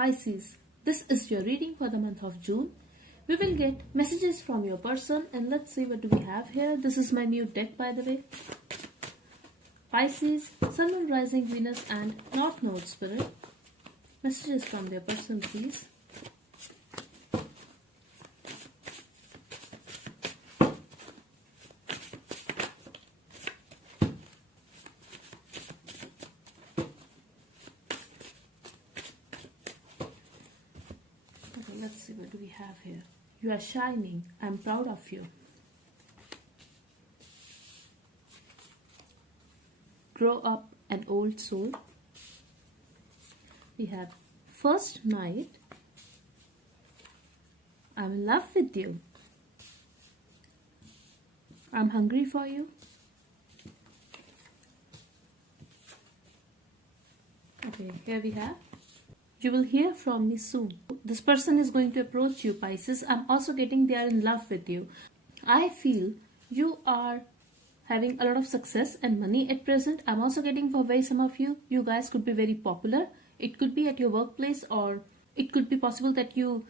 Pisces, this is your reading for the month of June. We will get messages from your person and let's see what do we have here. This is my new deck, by the way. Pisces, Sun, Moon, Rising, Venus and North Node Spirit. Messages from their person, please. Let's see what do we have here. You are shining. I'm proud of you. Grow up an old soul. We have first night. I'm in love with you. I'm hungry for you. Okay, here we have. You will hear from me soon. This person is going to approach you, Pisces. I'm also getting they are in love with you. I feel you are having a lot of success and money at present. I'm also getting for some of you, you guys could be very popular. It could be at your workplace, or it could be possible that you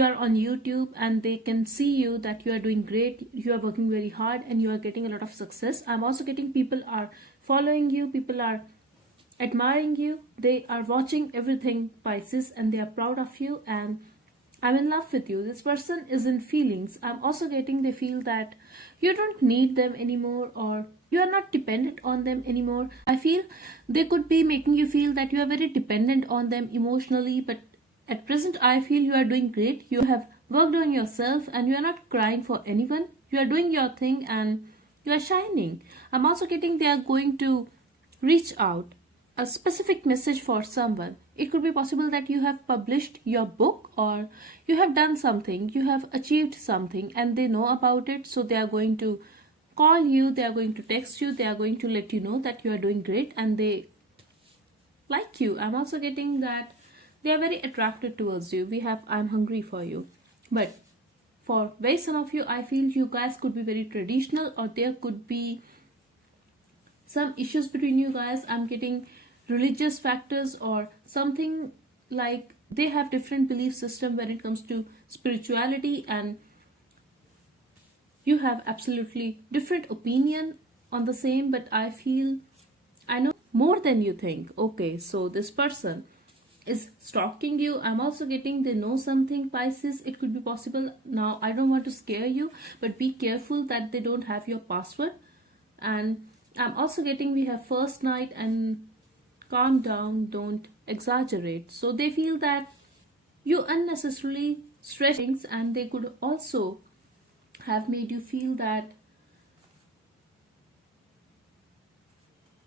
are on YouTube and they can see you that you are doing great, you are working very hard and you are getting a lot of success. I'm also getting people are following you, people are admiring you, they are watching everything, Pisces, and they are proud of you and I'm in love with you. This person is in feelings. I'm also getting they feel that you don't need them anymore or you are not dependent on them anymore. I feel they could be making you feel that you are very dependent on them emotionally, but at present I feel you are doing great. You have worked on yourself and you are not crying for anyone. You are doing your thing and you are shining. I'm also getting they are going to reach out a specific message for someone. It could be possible that you have published your book or you have done something, you have achieved something and they know about it, so they are going to call you, they are going to text you, they are going to let you know that you are doing great and they like you. I'm also getting that they are very attracted towards you. We have I'm hungry for you. But for very some of you, I feel you guys could be very traditional or there could be some issues between you guys. I'm getting religious factors or something like they have different belief system when it comes to spirituality and you have absolutely different opinion on the same, but I feel I know more than you think. Okay, so this person is stalking you. I'm also getting they know something, Pisces. It could be possible. Now I don't want to scare you, but be careful that they don't have your password. And I'm also getting we have first night and calm down, don't exaggerate. So they feel that you unnecessarily stretch things and they could also have made you feel that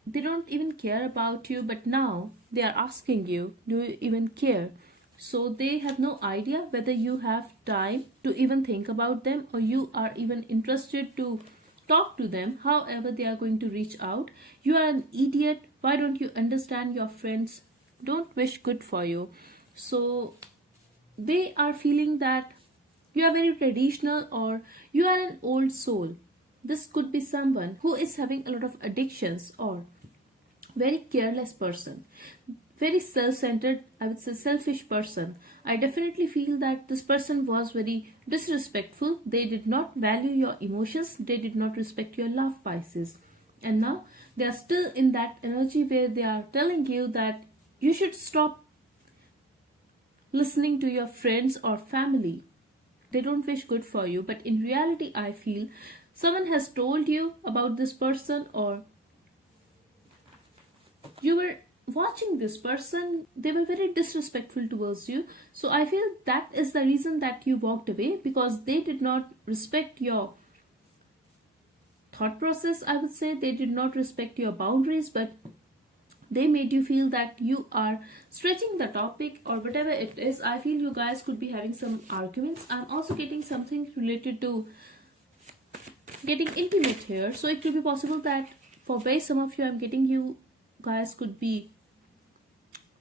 they don't even care about you, but now they are asking you, do you even care? So they have no idea whether you have time to even think about them or you are even interested to talk to them. However, they are going to reach out. You are an idiot. Why don't you understand your friends don't wish good for you? So they are feeling that you are very traditional or you are an old soul. This could be someone who is having a lot of addictions or very careless person, very self-centered, I would say selfish person. I definitely feel that this person was very disrespectful. They did not value your emotions. They did not respect your love, Pisces. And now they are still in that energy where they are telling you that you should stop listening to your friends or family. They don't wish good for you. But in reality, I feel someone has told you about this person or you were watching this person, they were very disrespectful towards you. So I feel that is the reason that you walked away, because they did not respect your thought process. I would say they did not respect your boundaries, but they made you feel that you are stretching the topic or whatever it is. I feel you guys could be having some arguments. I'm also getting something related to getting intimate here. So it could be possible that for very some of you, I'm getting you guys could be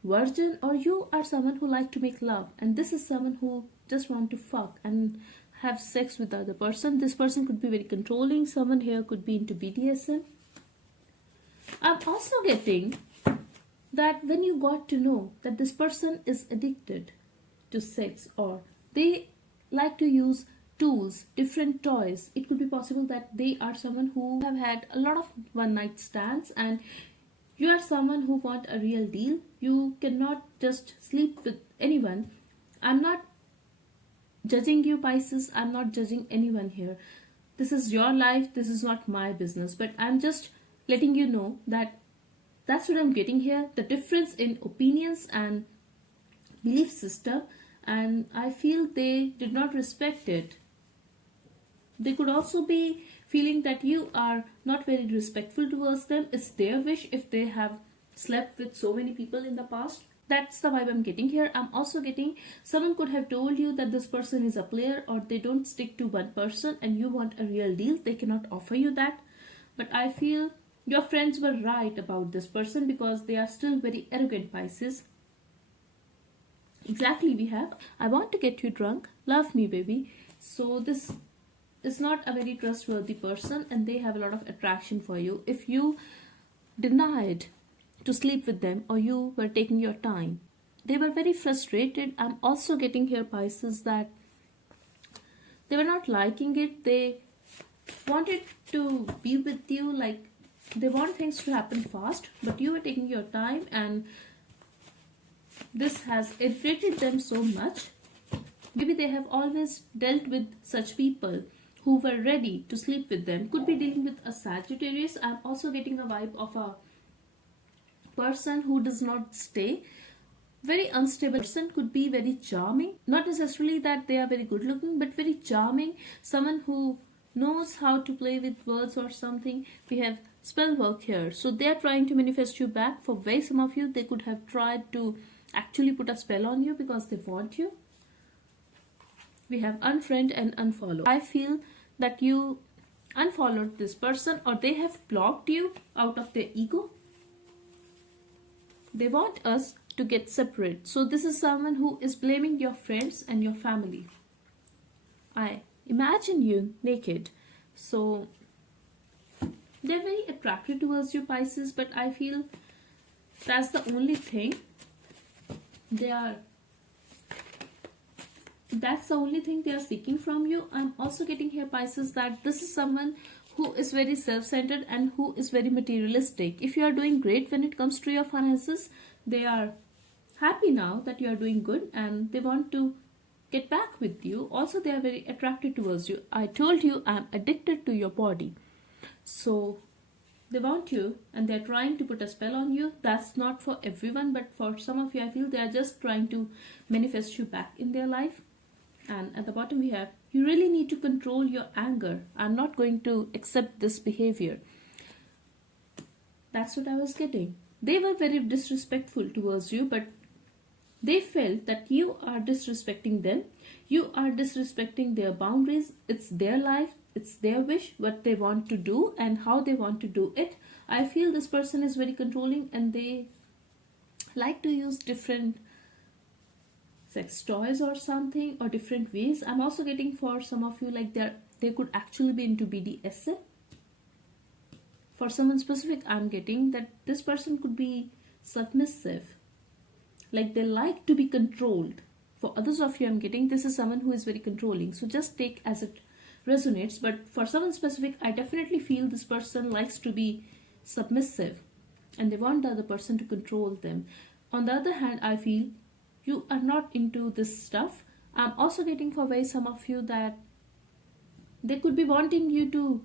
virgin or you are someone who like to make love and this is someone who just want to fuck and have sex with the other person. This person could be very controlling. Someone here could be into BDSM. I'm also getting that when you got to know that this person is addicted to sex, or they like to use tools, different toys, it could be possible that they are someone who have had a lot of one night stands, and you are someone who want a real deal. You cannot just sleep with anyone. I'm not judging you, Pisces. I'm not judging anyone here. This is your life. This is not my business. But I'm just letting you know that that's what I'm getting here. The difference in opinions and belief system. And I feel they did not respect it. They could also be feeling that you are not very respectful towards them. It's their wish if they have slept with so many people in the past. That's the vibe I'm getting here. I'm also getting someone could have told you that this person is a player, or they don't stick to one person and you want a real deal. They cannot offer you that. But I feel your friends were right about this person because they are still very arrogant, Pisces. Exactly, we have I want to get you drunk, love me baby. So this is not a very trustworthy person, and they have a lot of attraction for you. If you denied to sleep with them, or you were taking your time, they were very frustrated. I'm also getting here, Pisces, that they were not liking it. They wanted to be with you, like they want things to happen fast, but you were taking your time, and this has irritated them so much. Maybe they have always dealt with such people who were ready to sleep with them. Could be dealing with a Sagittarius. I'm also getting a vibe of a person who does not stay. Very unstable person, could be very charming. Not necessarily that they are very good looking, but very charming. Someone who knows how to play with words or something. We have spell work here. So they are trying to manifest you back. For very some of you, they could have tried to actually put a spell on you because they want you. We have unfriend and unfollow. I feel that you unfollowed this person, or they have blocked you out of their ego. They want us to get separate. So this is someone who is blaming your friends and your family. I imagine you naked. So they're very attracted towards you, Pisces, but I feel that's the only thing. That's the only thing they are seeking from you. I'm also getting here, Pisces, that this is someone who is very self-centered and who is very materialistic. If you are doing great when it comes to your finances, they are happy now that you are doing good and they want to get back with you. Also, they are very attracted towards you. I told you I'm addicted to your body. So they want you and they're trying to put a spell on you. That's not for everyone, but for some of you, I feel they are just trying to manifest you back in their life. And at the bottom we have, you really need to control your anger. I'm not going to accept this behavior. That's what I was getting. They were very disrespectful towards you, but they felt that you are disrespecting them. You are disrespecting their boundaries. It's their life. It's their wish, what they want to do and how they want to do it. I feel this person is very controlling and they like to use different sex toys or something, or different ways. I'm also getting for some of you, like they could actually be into BDSM. For someone specific, I'm getting that this person could be submissive, like they like to be controlled. For others of you, I'm getting this is someone who is very controlling. So just take as it resonates. But for someone specific, I definitely feel this person likes to be submissive and they want the other person to control them. On the other hand, I feel you are not into this stuff. I'm also getting for very some of you that they could be wanting you to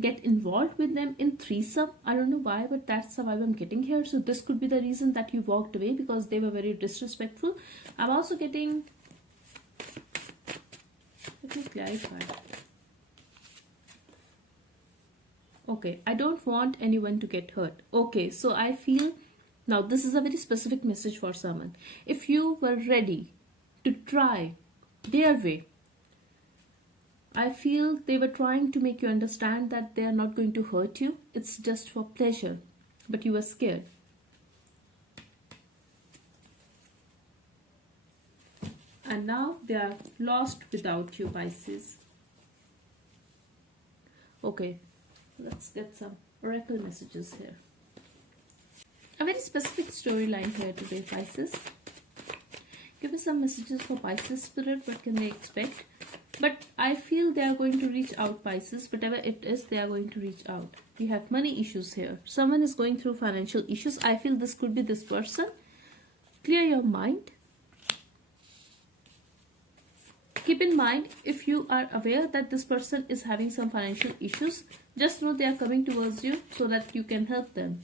get involved with them in threesome. I don't know why, but that's the vibe I'm getting here. So this could be the reason that you walked away, because they were very disrespectful. I'm also getting, let me clarify. Okay, I don't want anyone to get hurt. Okay, so I feel now this is a very specific message for someone. If you were ready to try their way, I feel they were trying to make you understand that they are not going to hurt you. It's just for pleasure, but you were scared. And now they are lost without you, Pisces. Okay, let's get some oracle messages here. A very specific storyline here today, Pisces. Give me some messages for Pisces spirit. What can they expect? But I feel they are going to reach out, Pisces. Whatever it is, they are going to reach out. We have money issues here. Someone is going through financial issues. I feel this could be this person. Clear your mind. Keep in mind, if you are aware that this person is having some financial issues, just know they are coming towards you so that you can help them.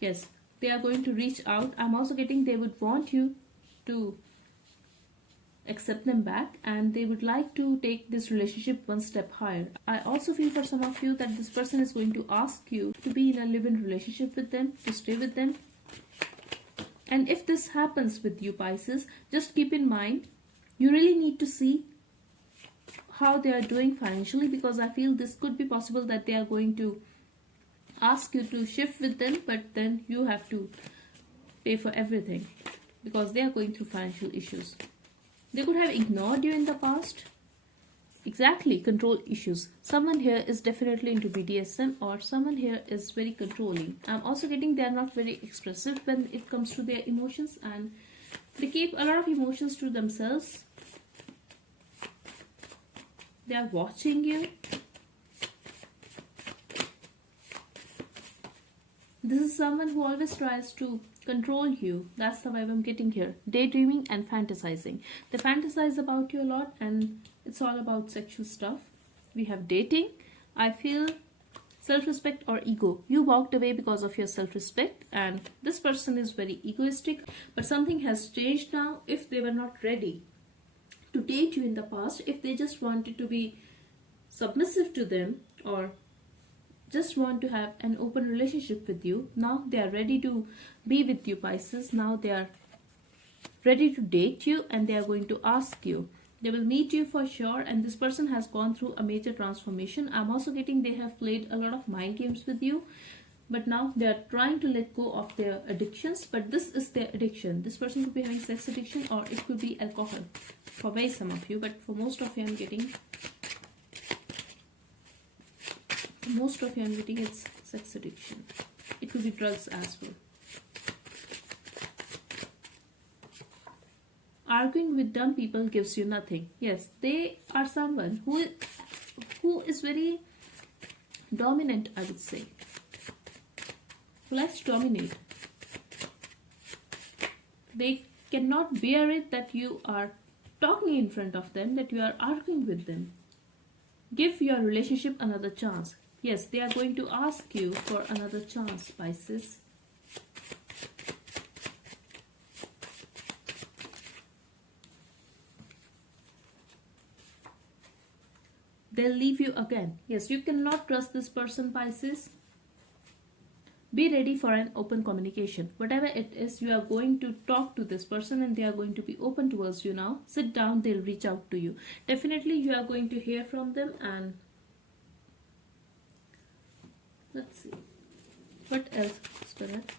Yes, they are going to reach out. I'm also getting they would want you to accept them back, and they would like to take this relationship one step higher. I also feel for some of you that this person is going to ask you to be in a live-in relationship with them, to stay with them. And if this happens with you, Pisces, just keep in mind, you really need to see how they are doing financially, because I feel this could be possible that they are going to ask you to shift with them, but then you have to pay for everything because they are going through financial issues. They could have ignored you in the past. Exactly, control issues. Someone here is definitely into BDSM, or someone here is very controlling. I'm also getting they are not very expressive when it comes to their emotions, and they keep a lot of emotions to themselves. They are watching you. This is someone who always tries to control you. That's the vibe I'm getting here. Daydreaming and fantasizing. They fantasize about you a lot, and it's all about sexual stuff. We have dating. I feel self-respect or ego. You walked away because of your self-respect, and this person is very egoistic, but something has changed now. If they were not ready to date you in the past, if they just wanted to be submissive to them, or just want to have an open relationship with you, now they are ready to be with you, Pisces. Now they are ready to date you, and they are going to ask you. They will meet you for sure, and this person has gone through a major transformation. I'm also getting they have played a lot of mind games with you, but now they are trying to let go of their addictions. But this is their addiction. This person could be having sex addiction, or it could be alcohol for very some of you, but for most of you I'm getting it's sex addiction. It could be drugs as well. Arguing with dumb people gives you nothing. Yes, they are someone who is very dominant, I would say. Who likes to dominate. They cannot bear it that you are talking in front of them, that you are arguing with them. Give your relationship another chance. Yes, they are going to ask you for another chance, Pisces. They'll leave you again. Yes, you cannot trust this person, Pisces. Be ready for an open communication. Whatever it is, you are going to talk to this person, and they are going to be open towards you now. Sit down, they'll reach out to you. Definitely you are going to hear from them, and let's see. What else, Spirit?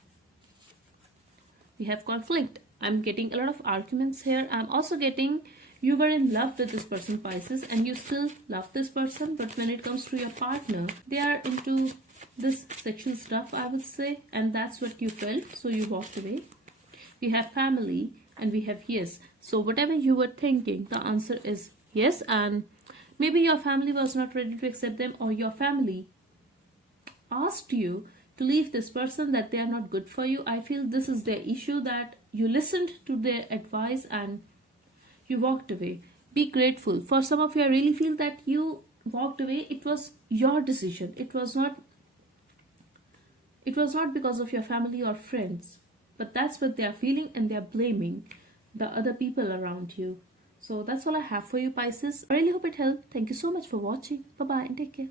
We have conflict. I'm getting a lot of arguments here. I'm also getting you were in love with this person, Pisces, and you still love this person, but when it comes to your partner, they are into this sexual stuff, I would say, and that's what you felt, so you walked away. We have family, and we have yes. So whatever you were thinking, the answer is yes, and maybe your family was not ready to accept them, or your family asked you to leave this person, that they are not good for you. I feel this is their issue, that you listened to their advice and you walked away. Be grateful. For some of you, I really feel that you walked away. It was your decision. It was not because of your family or friends, but that's what they are feeling, and they are blaming the other people around you. So that's all I have for you, Pisces. I really hope it helped. Thank you so much for watching. Bye bye and take care.